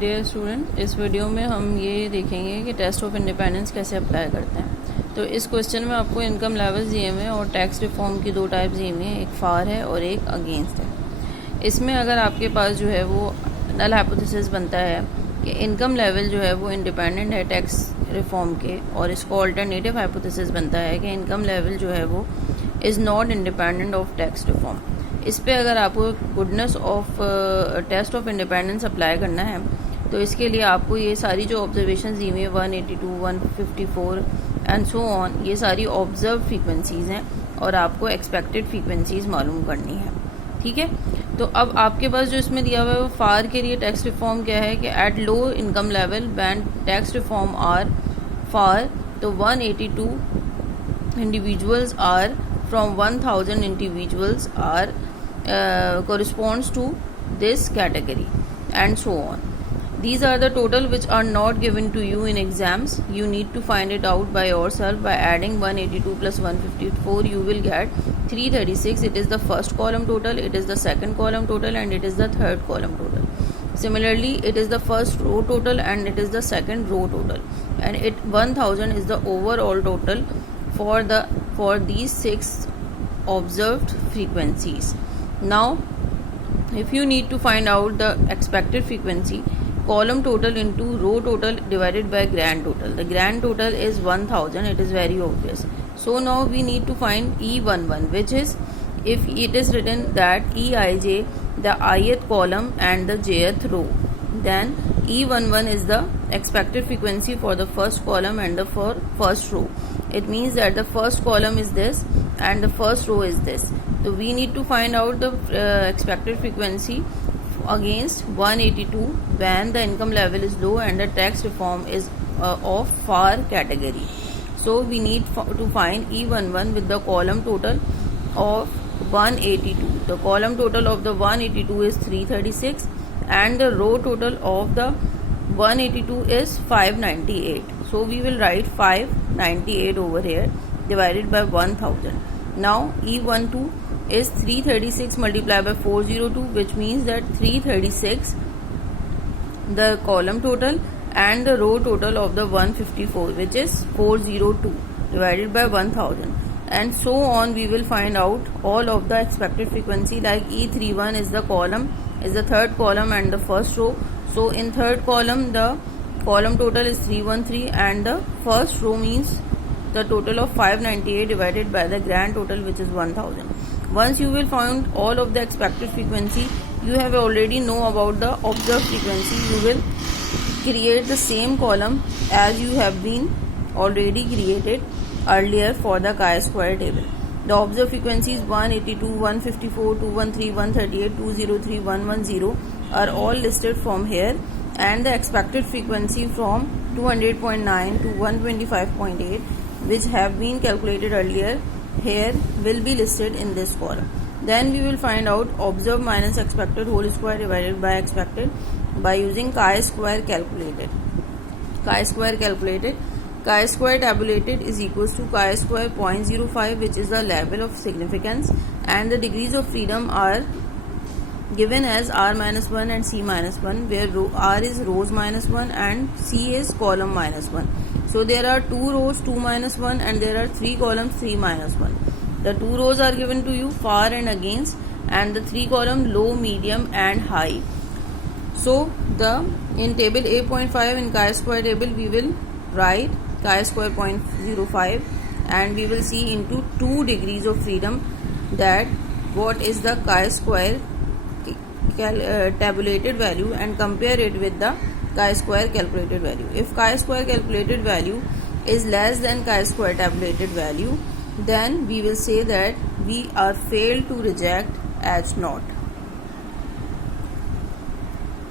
Dear student, इस video में हम ये देखेंगे कि टेस्ट ऑफ इंडिपेंडेंस कैसे अप्लाई करते हैं। तो इस क्वेश्चन में आपको इनकम लेवल दिए हुए हैं और टैक्स रिफॉर्म की दो टाइप दिए हुए हैं, एक फार है और एक अगेंस्ट है। इसमें अगर आपके पास जो है वो नल हाइपोथेसिस बनता है कि इनकम लेवल जो है वो इंडिपेंडेंट है टैक्स रिफॉर्म के, और इसको अल्टरनेटिव हाइपोथेसिस बनता है कि इनकम लेवल जो है वो is not independent of tax reform. इस पे अगर आपको goodness of test of independence apply करना है तो इसके लिए आपको ये सारी जो ऑब्जर्वेशन दी हुई है 182, 154 एंड सो ऑन, ये सारी ऑब्जर्व फ्रीक्वेंसीज हैं और आपको एक्सपेक्टेड फ्रीक्वेंसीज मालूम करनी है। ठीक है, तो अब आपके पास जो इसमें दिया हुआ है वो फार के लिए टैक्स रिफॉर्म क्या है कि at low income level when tax reform are far, तो 182 individuals are from 1000 individuals are corresponds to this category and so on. These are the total which are not given to you in exams. You need to find it out by yourself by adding 182 plus 154. You will get 336. It is the first column total, it is the second column total, and it is the third column total. Similarly, it is the first row total and it is the second row total, and it 1000 is the overall total for these 6 observed frequencies. Now if you need to find out the expected frequency, column total into row total divided by grand total. The grand total is 1000, it is very obvious. So now we need to find E11, which is, if it is written that Eij the ith column and the jth row, then E11 is the expected frequency for the first column and the first row. It means that the first column is this and the first row is this. So we need to find out the expected frequency against 182 when the income level is low and the tax reform is of far category. So we need to find E11 with the column total of 182. The column total of the 182 is 336 and the row total of the 182 is 598. So we will write 598 over here divided by 1000. Now E12 is 336 multiplied by 402, which means that 336 the column total and the row total of the 154, which is 402 divided by 1000, and so on. We will find out all of the expected frequency, like E31 is the column, is the third column and the first row. So in third column the column total is 313 and the first row means the total of 598 divided by the grand total, which is 1000. Once you will find all of the expected frequency, you have already know about the observed frequency. You will create the same column as you have been already created earlier for the chi-square table. The observed frequencies 182, 154, 213, 138, 203, 110 are all listed from here, and the expected frequency from 200.9 to 125.8, which have been calculated earlier here, will be listed in this column. Then we will find out observed minus expected whole square divided by expected by using chi-square calculated. Chi-square calculated, chi-square tabulated is equals to chi-square 0.05, which is the level of significance, and the degrees of freedom are given as r minus 1 and c minus 1, where r is rows minus 1 and c is column minus 1. So there are 2 rows 2 minus 1 and there are 3 columns 3 minus 1. The 2 rows are given to you, far and against, and the 3 column low, medium and high. So in table 8.5 in chi-square table we will write chi-square 0.05 and we will see into 2 degrees of freedom that what is the chi-square tabulated value, and compare it with the chi-square calculated value. If chi-square calculated value is less than chi-square tabulated value, then we will say that we are failed to reject as not.